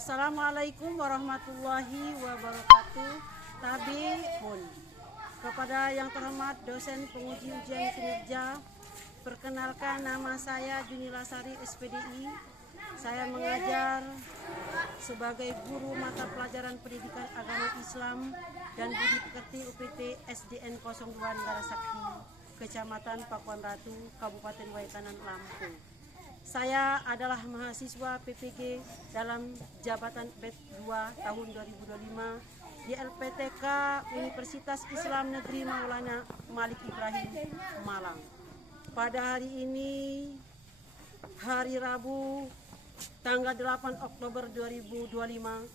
Assalamualaikum warahmatullahi wabarakatuh. Tabi'un. Kepada yang terhormat dosen penguji ujian kinerja, perkenalkan nama saya Junila Sari SPDI. Saya mengajar sebagai guru mata pelajaran pendidikan agama Islam dan budi pekerti UPT SDN 02 Negara Sakti, Kecamatan Pakuan Ratu, Kabupaten Waikanan, Lampung. Saya adalah mahasiswa PPG dalam jabatan BED 2 tahun 2025 di LPTK Universitas Islam Negeri Maulana Malik Ibrahim, Malang. Pada hari ini, hari Rabu, tanggal 8 Oktober 2025,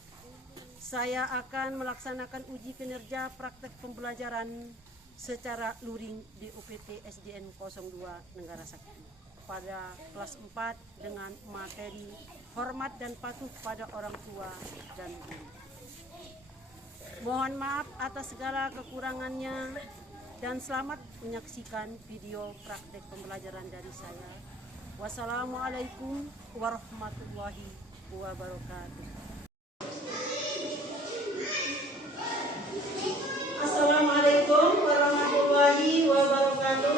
saya akan melaksanakan uji kinerja praktek pembelajaran secara luring di UPT SDN 02 Negara Sakti pada kelas 4 dengan materi hormat dan patuh pada orang tua dan guru. Mohon maaf atas segala kekurangannya dan selamat menyaksikan video praktek pembelajaran dari saya. Wassalamualaikum warahmatullahi wabarakatuh. Assalamualaikum warahmatullahi wabarakatuh.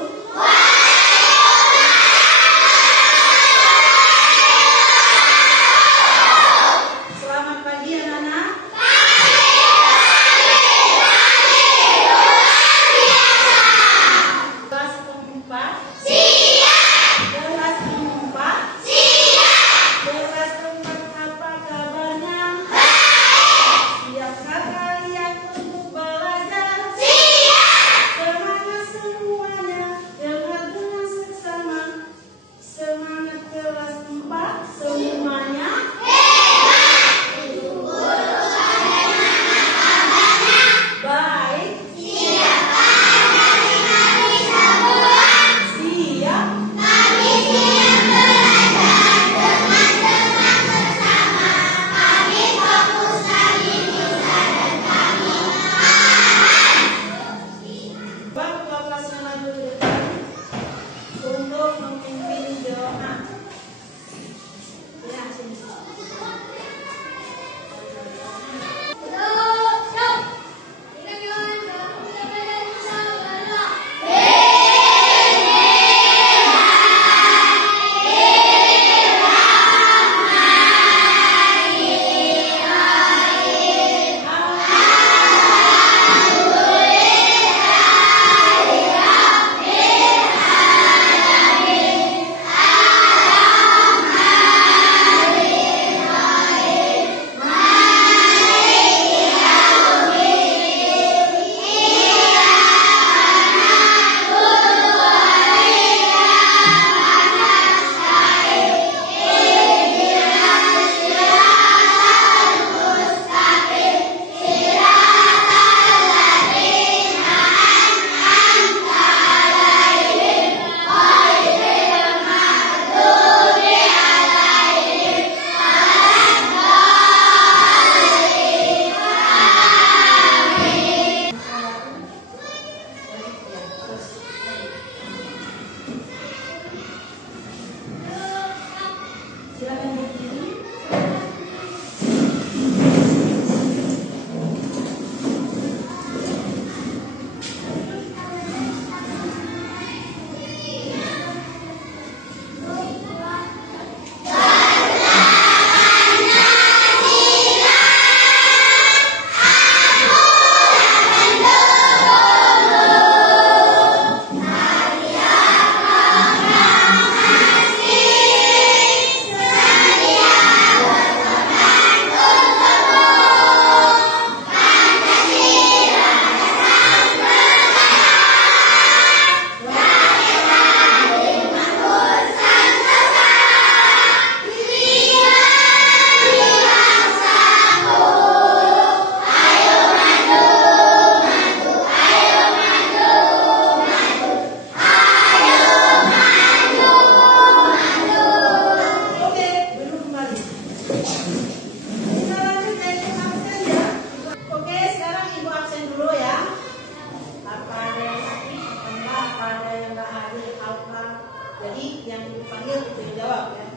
Jadi yang dipanggil itu jawab ya.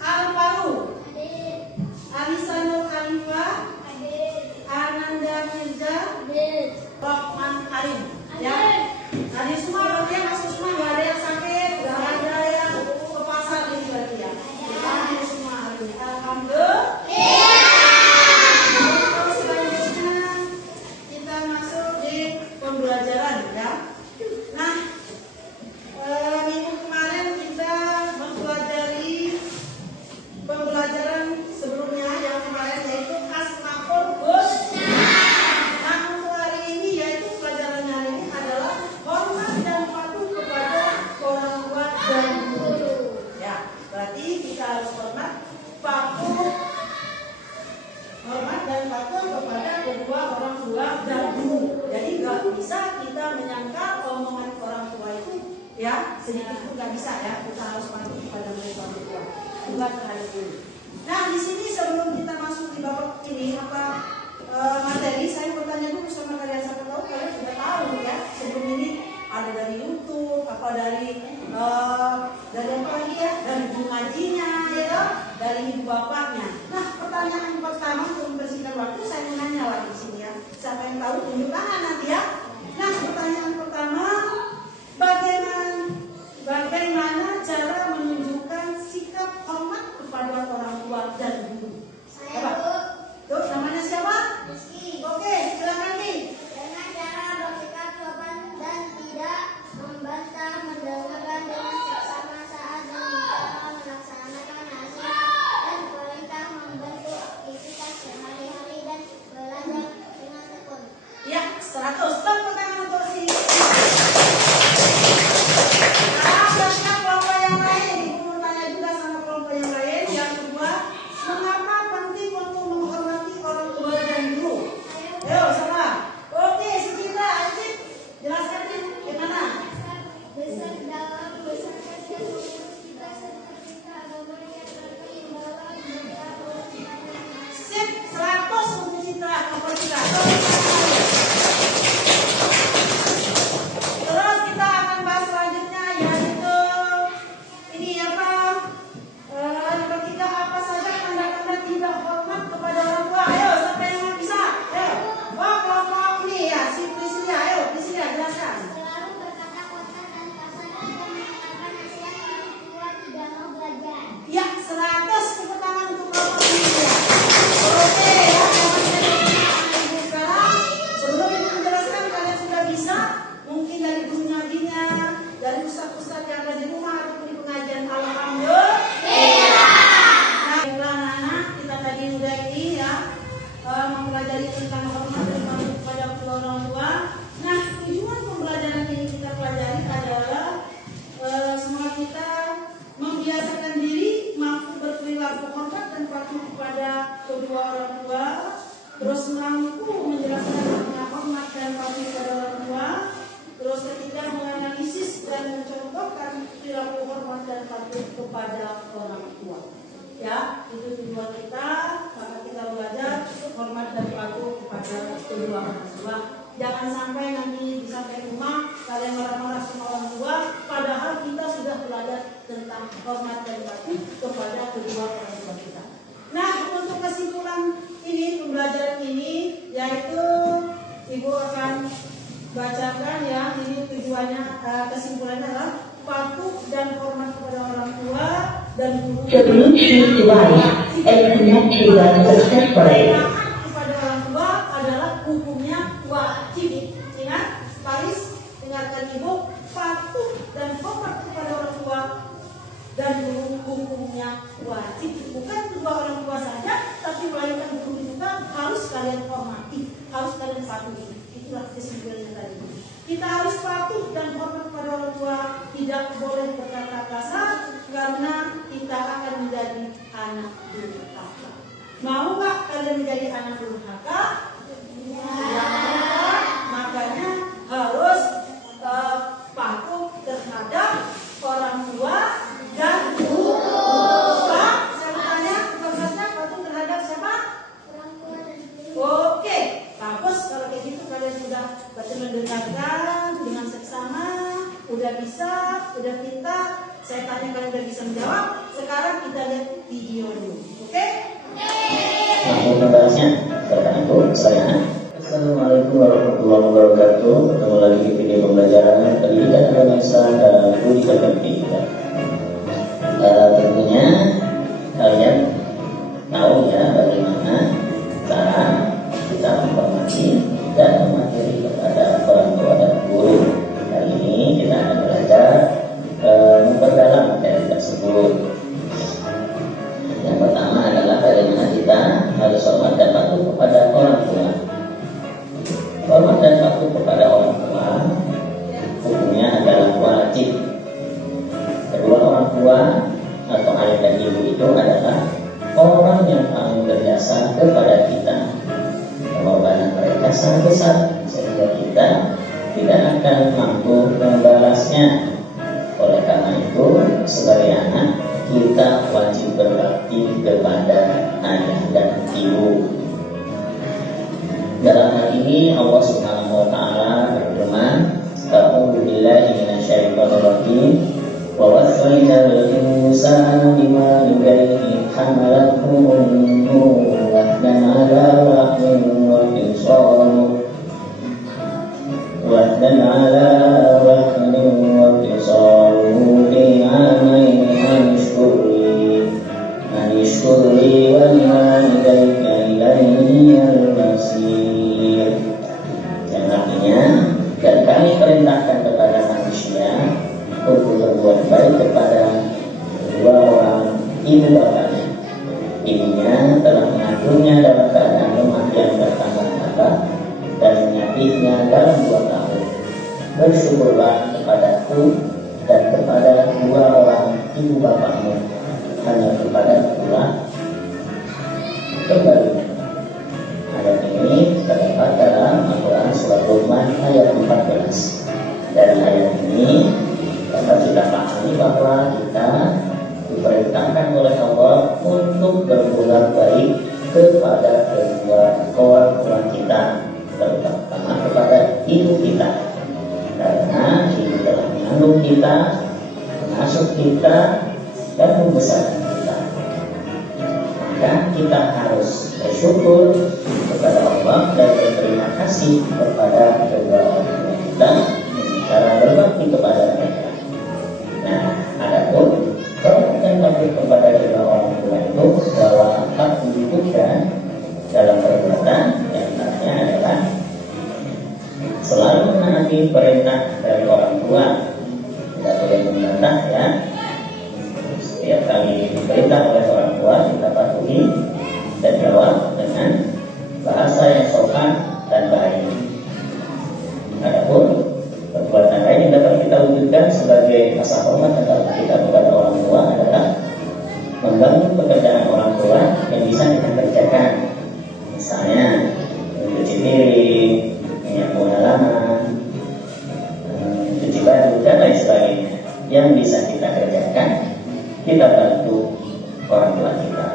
Al-Faru, Alisan Arin, ya. Arin semua berarti ya, masuk semua, nggak ada yang sakit, nggak ada yang ke pasar ini berarti ya. Arin semua hari ini. Alhamdulillah. Terus selanjutnya kita masuk di pembelajaran ya. Nah, minggu kemarin kita mempelajari pembelajaran sebelumnya yang kemarin yaitu Asmaul Husna. Nah, untuk hari ini yaitu pelajaran hari ini adalah hormat dan patuh kepada orang tua dan guru. Ya, berarti kita harus hormat dan patuh kepada kedua orang tua dan guru. Jadi nggak bisa kita menyangka omongan orang tua itu ya sedikit pun nggak bisa ya. Kita harus patuh kepada kedua orang tua juga terhadap guru. Nah, di sini sebelum kita masuk di babak ini materi, saya mau tanya dulu sama kalian, siapa tahu kalian sudah tahu ya sebelum ini ada dari YouTube, apa dari apa lagi ya, dari ibu ngajinya ya, dari ibu bapaknya. Nah, pertanyaan pertama untuk membersihkan waktu, saya mau nanya lagi di sini ya. Siapa yang tahu tunjuk tangan nanti ya. Nah, pertanyaan pertama, bagaimana cara menunjukkan sikap hormat kepada orang tua dan guru? Saya Bu. Tuh, namanya siapa? Rizky. Oke, silakan Nih. Dengan cara bersikap sopan dan tidak membantah, mendengarkan dengan seksama saat diminta melaksanakan nasihat dan perintah, membantu aktivitas sehari-hari dan belajar dengan tekun. Ya, 100. Tepuk tangan untuk si. Nah, kelompok yang lain, Ibu mau tanya juga sama kelompok yang lain. Yang kedua, mengapa penting untuk menghormati orang tua dan guru? Ayo, sama. Oke, Siti, Aziz, jelaskan nih gimana? Besar dalam besarkan kesulitan kita serta cinta agama yang berimbang berkah. Sip, 100 untuk Citra, kelompok kita. Terus kita akan bahas selanjutnya yaitu ini apa? Yang ketiga, apa saja tanda-tanda tidak hormat kepada orang tua? Ayo, siapa yang bisa? Ayo. Oh, kelompok ini ya, si Priscilia. Ayo, Priscilia jelaskan. Selalu berkata kotor dan kasar dan mengatakan nasihat orang tua tidak mau belajar. Ya, 100 tepuk tangan untuk kelompok ini ya. Oke, ya, ibu sekarang sebelum ibu menjelaskan kalian sudah bisa, mungkin dari guru ngajinya, dari ustaz-ustaz yang ada di rumah ataupun di pengajian. Alhamdulillah. Nah, anak-anak kita tadi udah ini ya mempelajari tentang hormat dan patuh kepada kedua orang tua. Nah, tujuan pembelajaran ini kita pelajari adalah semua kita membiasakan diri mampu berperilaku hormat dan patuh kepada kedua orang tua, terus mampu menjelaskan makna hormat dan patuh kepada orang tua, terus ketiga menganalisis dan mencontohkan perilaku hormat dan patuh kepada orang tua. Ya, itu tujuan kita, maka kita belajar hormat dan patuh kepada kedua orang tua. Jangan sampai nanti sampai rumah kalian marah-marah sama orang tua, padahal kita sudah belajar tentang hormat dan patuh kepada kedua orang tua kita. Nah, untuk kesimpulan ini, pembelajaran ini, yaitu Ibu akan bacakan ya, ini tujuannya, kesimpulannya adalah patuh dan hormat kepada orang tua dan guru. The Bluetooth device is connected successfully. Kepada orang tua adalah hukumnya wajib. Ingat, Paris, dengarkan Ibu, patuh dan hormat kepada orang tua dan guru hukumnya wajib. Bukan kedua orang tua saja, tapi melainkan guru juga harus kalian hormati, harus kalian patuhi. Itulah kesimpulannya tadi. Kita harus patuh dan hormat kepada orang tua, tidak boleh berkata kasar karena kita akan menjadi anak durhaka. Mau nggak kalian menjadi anak durhaka? Ya. Makanya harus patuh terhadap orang tua dan guru. Saya bertanya, maksudnya patuh terhadap siapa? Orang tua dan guru. Oke, bagus kalau kayak gitu kalian sudah mendengarkan dengan seksama, udah bisa, udah pintar. Saya tanya kalian udah bisa menjawab. Sekarang kita lihat video dulu, oke? Untuk membahasnya, Bapak Ibu, saya Assalamualaikum warahmatullahi wabarakatuh. Ketemu lagi di video pembelajaran pendidikan agama Islam dalam pendidikan pendidikan. Tentunya kalian tahu ya bagaimana cara kita menghormati dan mematuhi kepada orang tua dan guru. Kali ini kita akan belajar memperdalam materi tersebut. Yang pertama adalah bagaimana kita harus hormat dan patuh kepada orang tua. Hormat dan patuh kepada orang tua hukumnya adalah wajib. Kedua orang tua atau ayah dan ibu itu adalah orang yang paling berjasa kepada kita. Pengorbanan mereka sangat besar sehingga kita tidak akan mampu membalasnya. Oleh karena itu, sebagai anak kita wajib berbakti kepada ayah dan ibu. Dalam hal ini Allah Subhanahu wa taala berfirman, "A'udzu billahi minasyaitonir rajim. Wa wasainal insana biwalidayhi hamalathu ummuhu wahnan 'ala wahnin wa fisaluhu wahnan 'ala wahnin wa fisaluhu fi 'amayn an ishkurli wa liwalidayka ilayyal masir." Yang artinya, dan kami perintahkan kepada manusia untuk berbuat baik kepada dua orang ibu bapaknya. Ibunya telah mengandungnya dalam keadaan lemah yang bertambah tambah dan menyapihnya dalam 2 tahun. Bersyukurlah kepadaku dan kepada dua orang ibu bapakmu, hanya kepada pula kembali. Ayat ini terdapat dalam Al-Quran Surat Luqman ayat 14. Dari ayat ini dapat kita pahami bahwa kita diperintahkan oleh Allah untuk berbuat baik kepada kedua orang tua kita, terutama kepada ibu kita, karena ibu telah mengandung kita, mengasuh kita, dan membesarkan kita. Maka kita harus bersyukur kepada Allah dan berterima kasih kepada kedua orang tua kita cara berbakti kepada mereka. Nah, adapun hormat dan patuh kepada kedua orang tua itu bahwa dapat diwujudkan dalam perbuatan yang antaranya adalah selalu menaati perintah dari orang tua, tidak boleh membantah ya. Setiap kali diperintah oleh orang tua kita patuhi dan jawab dengan bahasa yang sopan dan baik. Adapun perbuatan lain yang dapat kita wujudkan sebagai rasa hormat dan patuh kita kepada orang tua adalah membantu pekerjaan orang tua yang bisa kita kerjakan. Misalnya mencuci piring, menyapu halaman, mencuci baju dan lain sebagainya yang bisa kita kerjakan, kita bantu orang tua kita.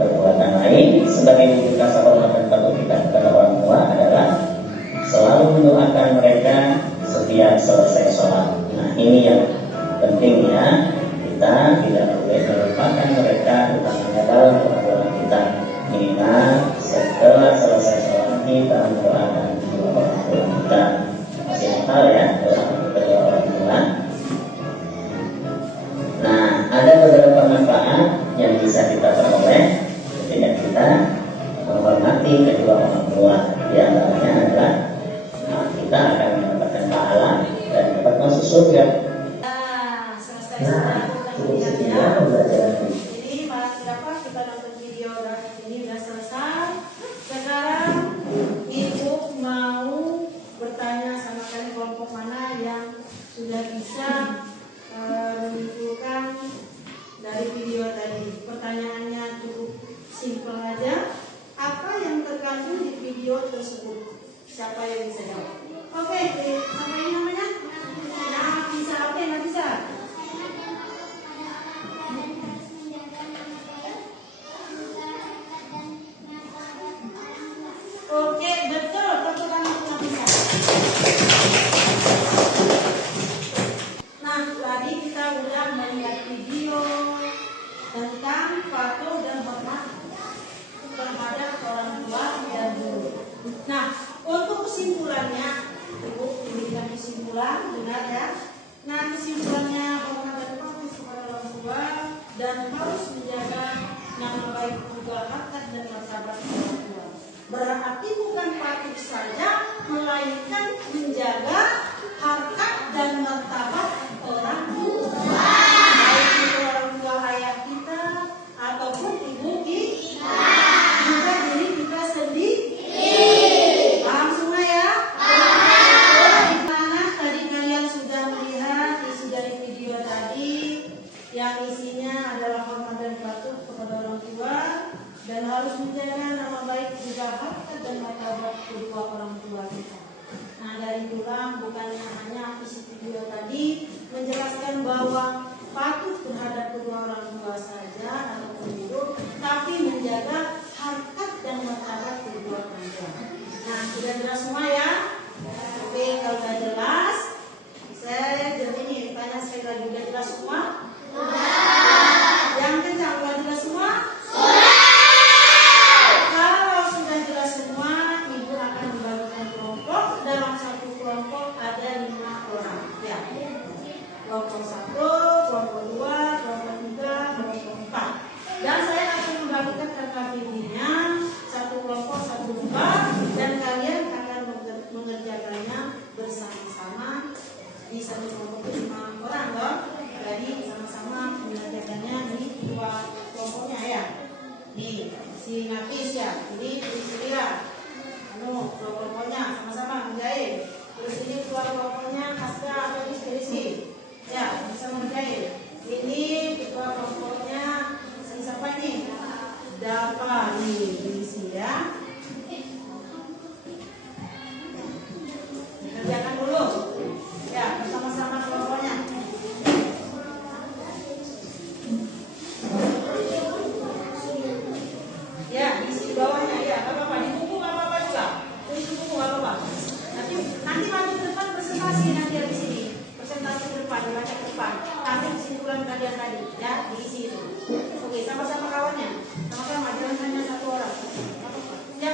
Perbuatan lain sebagai wujud rasa hormat dan patuh kita kepada orang tua adalah selalu mendoakan mereka setiap selesai sholat. Nah, ini yang penting ya, kita tidak boleh melupakan mereka utamanya dalam perbuatan kita. Minimal setelah selesai sholat kita mendoakan kedua orang tua kita. Masih hafal ya doa kedua orang tua. Nah, ada beberapa manfaat yang bisa kita peroleh ketika kita menghormati kedua orang tua. Di antaranya adalah kita akan mendapatkan pahala dan dapat masuk surga. Nah, selesai Nah, sudah cukup kita sekian lihat. pembelajaran ini. Jadi para siapa kita nonton video ini sudah selesai. Sekarang ibu mau bertanya sama kalian kelompok mana yang sudah bisa menyimpulkan dari video tadi. Pertanyaannya cukup simpel aja. Apa yang terkandung di video tersebut? Siapa yang bisa jawab? Oke, apa ini namanya? Nafisa. Oke, Nafisa. Oke, betul. Tepuk tangan untuk Nafisa. Nah, tadi kita udah melihat video tentang patuh dan hormat terhadap orang tua dan guru. Nah, kesimpulannya, Ibu memberikan kesimpulan, benar ya? Nah, kesimpulannya hormat dan patuh kepada orang tua dan harus menjaga nama baik juga harkat dan martabat orang tua. Berarti bukan patuh saja, melainkan menjaga harkat dan martabat orang tua. Baik itu orang tua ayah kita ataupun ibu kita, juga diri kita sendiri. Paham semua ya? Gimana tadi kalian sudah melihat isi dari video tadi, yang isinya adalah hormat dan patuh kepada orang tua dan harus menjaga nama baik juga harkat dan martabat kedua orang tua kita. Nah, dari tulang bukannya hanya isi video tadi menjelaskan bahwa patuh terhadap kedua orang tua saja ataupun hidup, tapi menjaga harkat dan martabat kedua orang tua. Nah, sudah jelas semua ya? Oke, kalau sudah jelas, saya ini tanya sekali lagi, sudah jelas semua? Yang kencang, sudah jelas semua? Kalau sudah jelas semua, Ibu akan membagikan kelompok. Dalam satu kelompok ada 5 orang. Ya, kelompok 1, kelompok 2, kelompok 3, kelompok 4. Dan saya akan membagikan KKBD-nya satu kelompok, satu lomba, dan kalian akan mengerjakannya bersama-sama di satu kelompok 5 orang, dong. Jadi sama-sama mengerjakannya di 2 kelompoknya ya. Nih, si Nafis ya, ini si Ria. Kelompoknya sama-sama menjahit. Terus ini keluar kelompoknya Asda atau Rizky. Ya, bisa menjahit. Ini ketua kelompoknya siapa ini? Dapa nih, diisi ya. Kerjakan dulu. Ya, bersama-sama kelompoknya. Ya, isi bawahnya ya, nggak apa-apa. Di buku nggak apa-apa juga. Tulis di buku nggak apa-apa. Nanti maju ke depan presentasi nanti di sini. Presentasi ke depan, dibaca ke depan. Nanti kesimpulan kalian tadi, ya, diisi itu. Oke, sama-sama kawannya. Sama-sama, jangan hanya satu orang. Nggak apa-apa. Ya,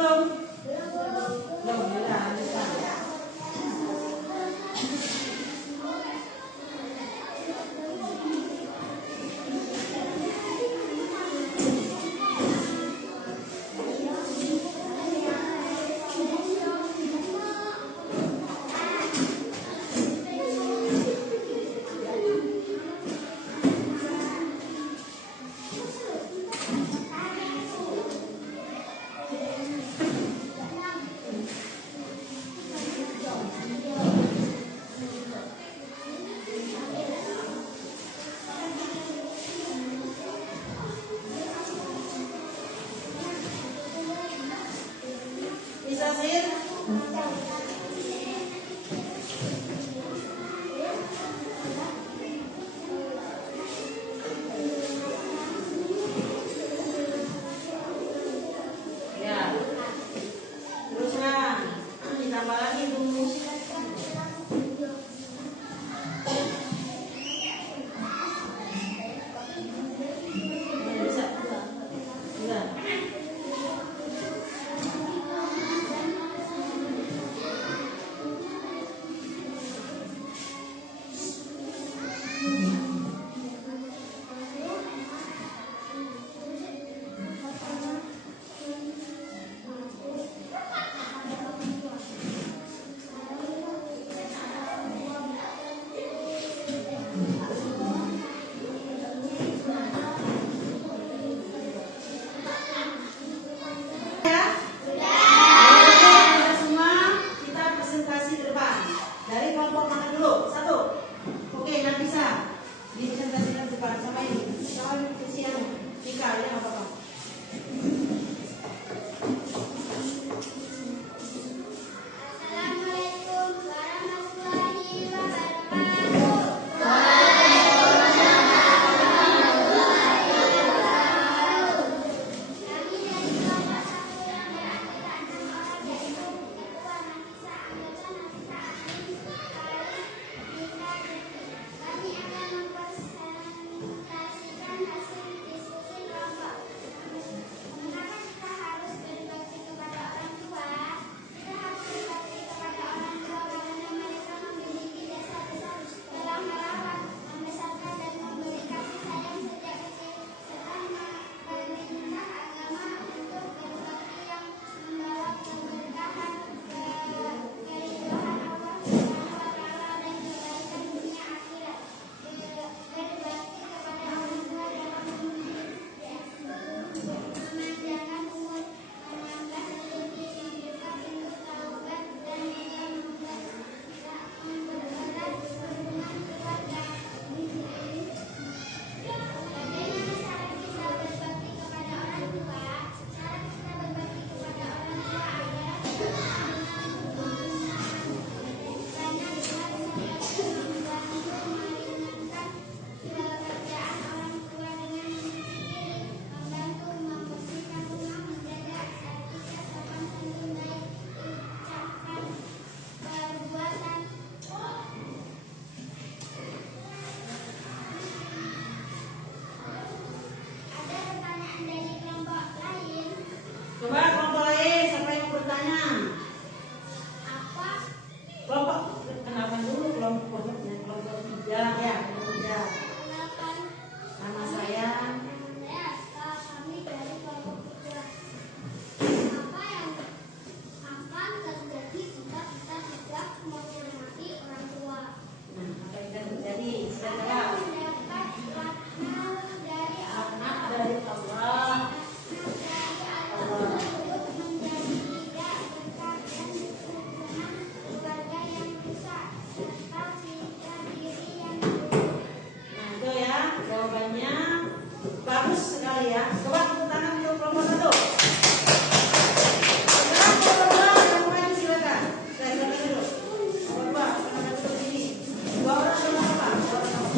belum? Belum, ya. Bisa sih? Ya. Terusnya ditambah lagi dulu. Bisa. Bisa. Ya? Sudah semua, kita presentasi ke depan. Dari kelompok mana dulu? Satu. Oke, yang bisa dipresentasikan ke depan. Sama ini. Sama ini yang Nika, ya apa-apa. Assalamualaikum warahmatullahi wabarakatuh. Kami dari kelompok 1 yang beranggotakan 6 orang, yaitu Ketua Nafisa, anggota Nafisa Amin, Khalid, Nika, kami akan mempresentasikan hasil diskusi kelompok. Mengapa kita harus berbakti kepada orang tua? Kita harus berbakti kepada orang tua karena mereka memiliki jasa besar dalam merawat, membesarkan dan memberi kasih sayang sejak kecil, serta memerintah agama untuk berbakti yang membawa keberkahan, keridhaan Allah Subhanahu wa Ta'ala dan kebaikan dunia akhirat. Berbakti kepada orang tua dalam memanjangkan umur, menambah rezeki, membuka pintu taubat, dan juga mempererat hubungan keluarga. Bagaimana cara kita berbakti kepada orang tua? Cara kita berbakti kepada orang tua adalah dengan penggunaan banyak hal seperti membantu meringankan pekerjaan orang tua dengan mencuci piring, membantu membersihkan rumah, menjaga etika sopan santun baik, ucapan, perbuatan. Ada pertanyaan dari kelompok lain? Coba kelompok lain, siapa yang mau bertanya? Apa? Kelompok, kenalkan dulu kelompoknya. Kelompok 3, ya, kelompok 3. Kenalkan, Nama saya. kami dari kelompok 3. Apa yang akan terjadi jika kita tidak menghormati orang tua? Nah, apa yang akan terjadi? Sudah Akan jawab. mendapat rahmat dari Rahmat Allah. dari Allah. Untuk menjadi tidak berkah dan hubungan keluarga yang rusak, serta sikap diri yang buruk. Nah, itu ya jawabannya. Bagus sekali ya. Coba tepuk tangan untuk kelompok 1. Sekarang kelompok 2 yang maju silakan. Saya silakan dulu. Kelompok 2, silakan duduk di sini. 2 orang sama apa? 2 orang sama.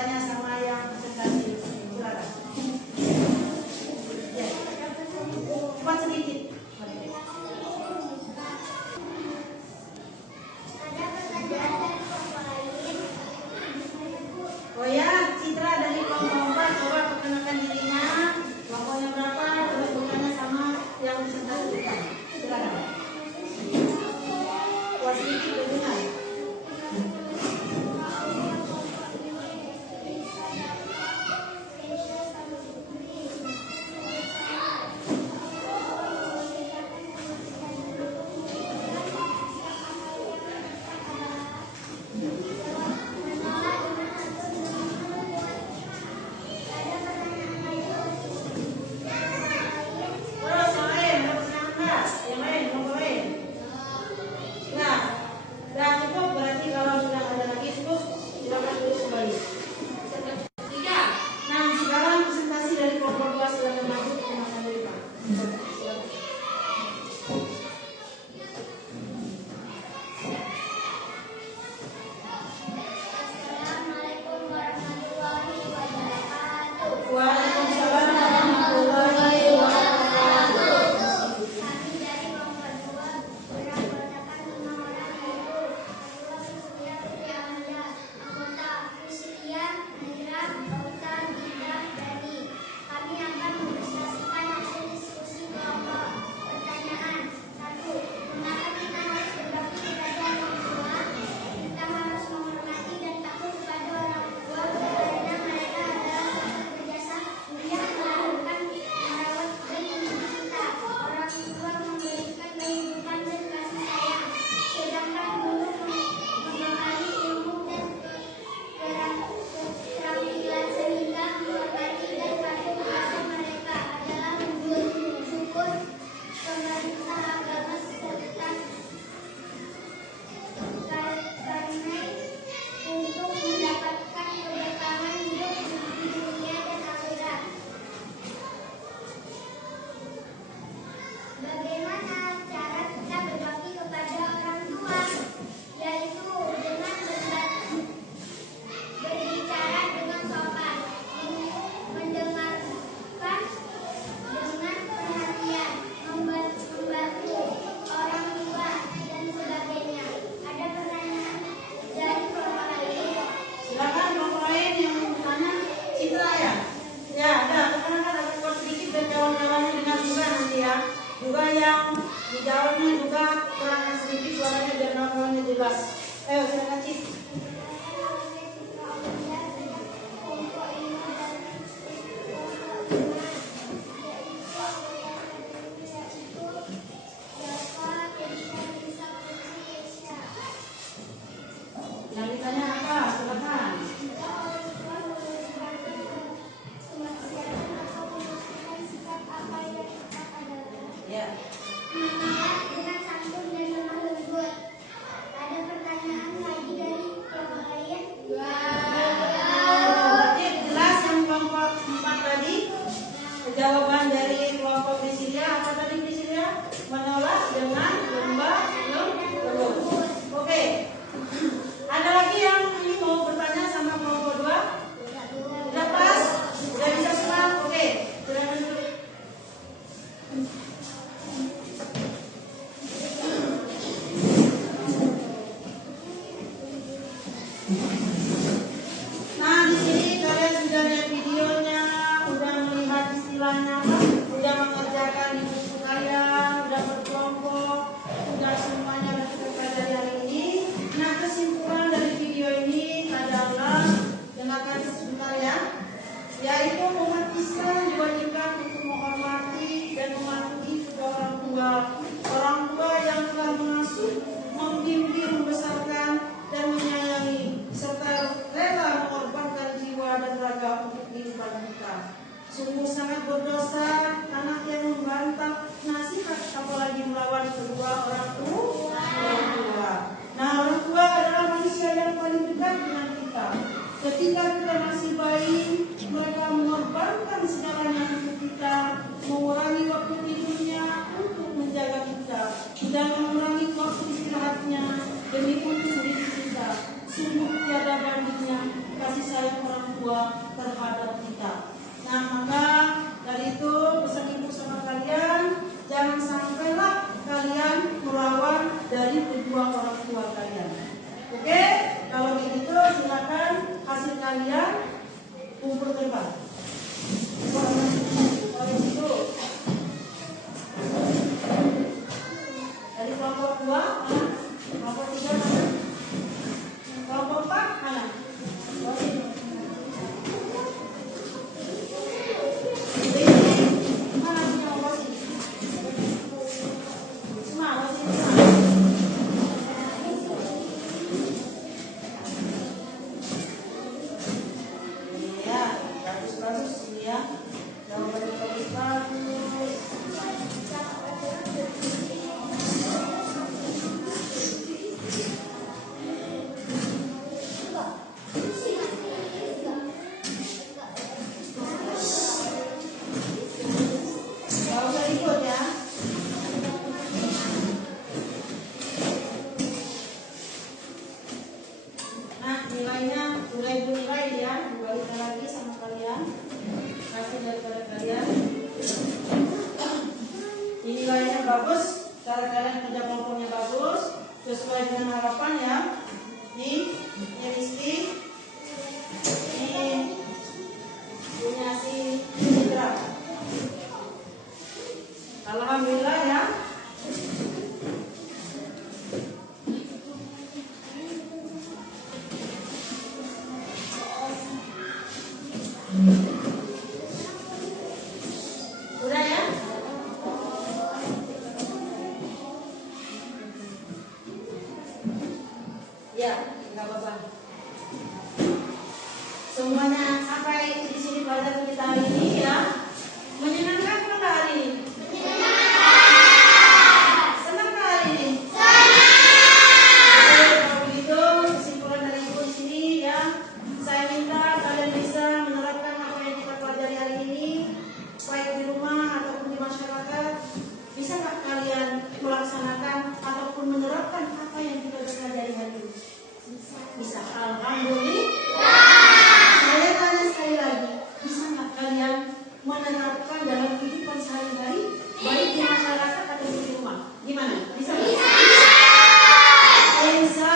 bertanya sama yang presentasi. Silakan. Ya. Cepat sedikit. Ada pertanyaan dari kelompok lain. Oh ya, Citra dari kelompok 4 coba perkenalkan dirinya. Kelompoknya berapa? Terus bertanya sama yang presentasi. Silakan. Wah, sedikit berdengar. Terus yang lain, ada pertanyaan enggak? Yang lain, kelompok lain. Nah, dan cukup berarti kalau sudah ada lagi cukup silakan tulis kembali. Nah, sekarang presentasi dari kelompok 2 silakan maju ke belakang dari Pak. Silakan. Assalamualaikum warahmatullahi wabarakatuh. Waalaikumsalam warahmatullahi wabarakatuh. Kami dari kelompok 2 beranggotakan 5 orang yaitu Abdullah Priscilia Putri Amanda, anggota Priscilia, Nira, Auta, Dita, Dani. Kami akan mempresentasikan hasil diskusi kelompok. Pertanyaan 1. Mengapa kita harus berbakti kepada orang tua? Kita harus menghormati dan takut kepada orang tua karena mereka adalah sosok berjasa yang melahirkan, merawat, dan mendidik kita. Orang tua memberikan kehidupan dan kasih sayang, sedangkan guru membekali ilmu dan keterampilan sehingga menghormati dan patuh kepada mereka adalah wujud syukur pemerintah agama serta karena untuk mendapatkan keberkahan hidup di dunia dan akhirat. Bagaimana cara kita berbakti kepada orang tua? Yaitu dengan berbicara dengan sopan, mendengarkan dengan perhatian, membantu orang tua, dan sebagainya. Ada pertanyaan dari kelompok lain? Silakan kelompok lain yang mau bertanya. Citra ya? Ya, ada. Perkenalkan ada keluar sedikit dan kawan-kawannya dengar juga nanti ya. Juga yang dijawabnya juga kurangkan sedikit suaranya biar kawan-kawannya jelas. Ayo silakan Cit. Yang ditanya apa? Silakan. Ya. Dengan santun dan lemah lembut. Ada pertanyaan lagi dari kelompok lain? Berarti jelas yang kelompok 4 tadi. Jawaban dari kelompok Priscilia apa tadi Priscilia? Menolak dengan lembut. Oke. Ada lagi yang ini mau bertanya sama kelompok 2? Sudah pas? Sudah bisa semua? Oke. Silakan dulu. Nah, di sini kalian sudah lihat videonya, udah melihat istilahnya apa? Udah mengerjakan di buku kalian, udah berkelompok, udah semuanya udah kita pelajari hari ini. Nah, kesimpulan dari video ini adalah dengarkan sebentar ya, yaitu umat Islam diwajibkan untuk menghormati dan mematuhi kedua orang tua. Orang tua yang telah mengasuh, membimbing, membesarkan, dan menyayangi, serta rela mengorbankan jiwa dan raga untuk kehidupan kita. Sungguh sangat berdosa anak yang membantah nasihat apalagi melawan kedua orang tua. Nah, orang tua adalah manusia yang paling dekat dengan kita. Ketika kita masih bayi, mereka mengorbankan segalanya untuk kita, mengurangi waktu tidurnya untuk menjaga kita, dan mengurangi waktu istirahatnya demi untuk diri kita. Sungguh tiada bandingnya kasih sayang orang tua terhadap kita. Nah, maka dari itu pesan ibu sama kalian, jangan sampailah kalian melawan dari kedua orang tua kalian. Oke, kalau begitu silakan hasil kalian kumpul terbang. Kalau begitu dari kelompok 2 mana? Kelompok 3 mana? Kelompok 4 mana? Bagus, cara kalian kerja kelompoknya bagus, sesuai dengan harapan ya. Ini Rizky, ini punya si Citra. Alhamdulillah ya. Udah ya? Ya, nggak apa-apa. Semuanya sampai di sini pelajaran kita hari ini ya. Menyenangkan nggak hari ini? Menyenangkan. Senang nggak hari ini? Senang. Oke, kalau begitu kesimpulan dari ibu di sini ya. Saya minta kalian bisa menerapkan apa yang kita pelajari hari ini, baik di rumah ataupun di masyarakat. Bisa nggak kalian melaksanakan ataupun menerapkan apa yang kita pelajari hari ini? Bisa. Alhamdulillah. Saya tanya sekali lagi, bisa nggak kalian menerapkan dalam kehidupan sehari-hari, baik di masyarakat atau di rumah? Gimana? Bisa nggak? Insya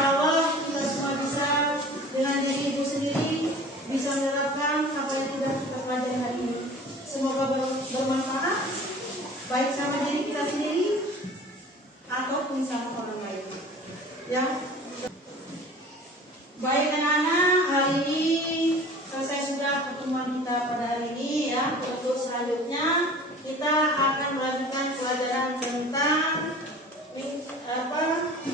Allah kita semua bisa, dengan diri ibu sendiri bisa menerapkan apa yang sudah kita pelajari hari ini. Semoga bermanfaat, baik sama diri kita sendiri ataupun sama orang lain. Ya, baik anak-anak, hari ini selesai sudah pertemuan kita pada hari ini ya. Untuk selanjutnya kita akan melanjutkan pelajaran tentang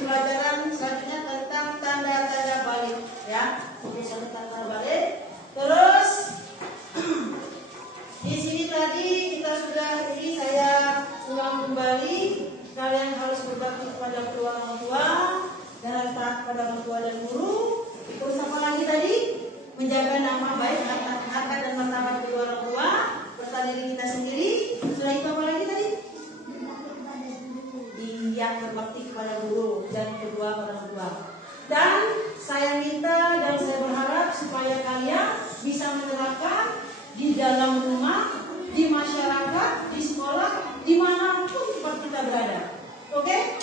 pelajaran selanjutnya tentang tanda-tanda balik ya. Ini satu tanda balik. Terus di sini tadi kita sudah saya ulang kembali, kalian harus berbakti kepada kedua orang tua dan taat pada orang tua dan guru. Terus apa lagi tadi? Menjaga nama baik, harkat dan martabat kedua orang tua, serta diri kita sendiri. Setelah itu apa lagi tadi? Dia berbakti kepada guru dan kedua orang tua. Dan saya minta dan saya berharap supaya kalian bisa menerapkan di dalam rumah, di masyarakat, di sekolah, dimanapun tempat kita berada. Oke?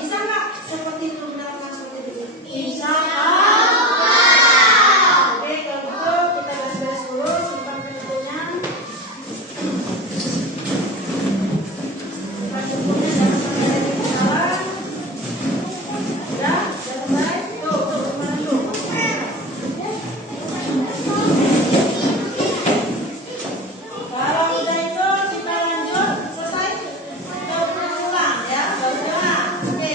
Bisa nggak seperti itu, menerapkan seperti itu? Insya Allah. Oke, kalau gitu kita beres-beres dulu, simpan penutupnya. Simpan penutupnya, jangan sampai ada yang salah. Ya, jangan sampai. Tuh, kemana dulu? Kalau udah itu kita lanjut, selesai. Kita ulang ya, baru jalan. Oke.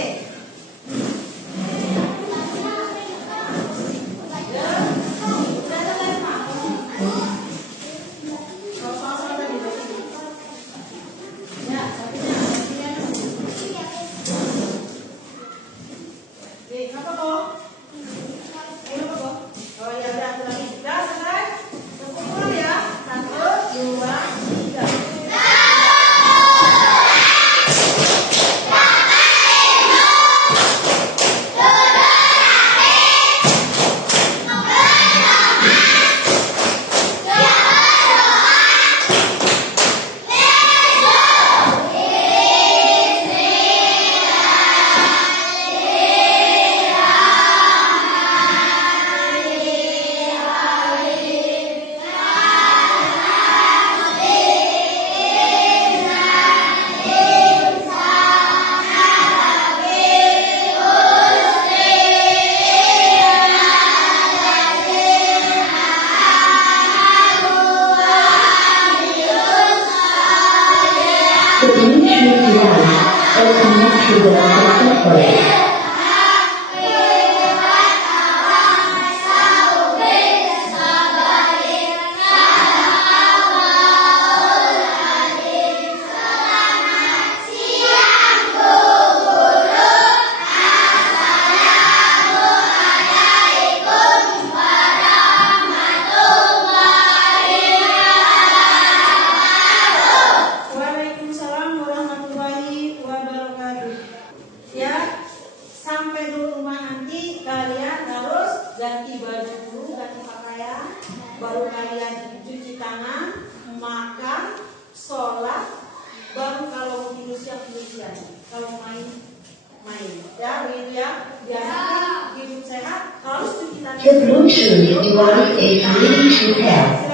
chocolate. Waalaikumsalam warahmatullahi wabarakatuh. Ya, sampai di rumah nanti kalian harus ganti baju dulu, ganti pakaian, baru kalian cuci tangan, makan, sholat, baru kalau mau tidur siang, kalau main. Ya, begitu ya. Biar hidup sehat harus cuci tangan. The Bluetooth device is ready to pair.